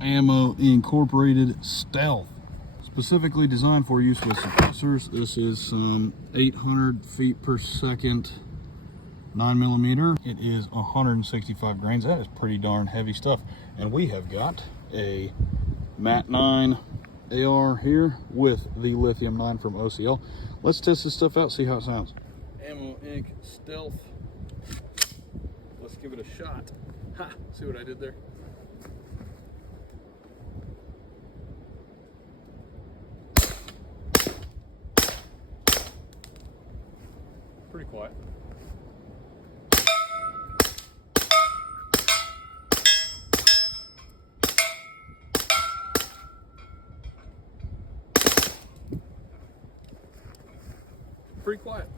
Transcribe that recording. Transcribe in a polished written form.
Ammo Incorporated stelTH, specifically designed for use with suppressors. This is some 800 feet per second 9mm. It is 165 grains. That is pretty darn heavy stuff. And we have got a Mat 9 AR here with the Lithium 9 from OCL. Let's test this stuff out, see how it sounds. Ammo Inc. stelTH. Let's give it a shot. Ha! See what I did there? Pretty quiet. Pretty quiet.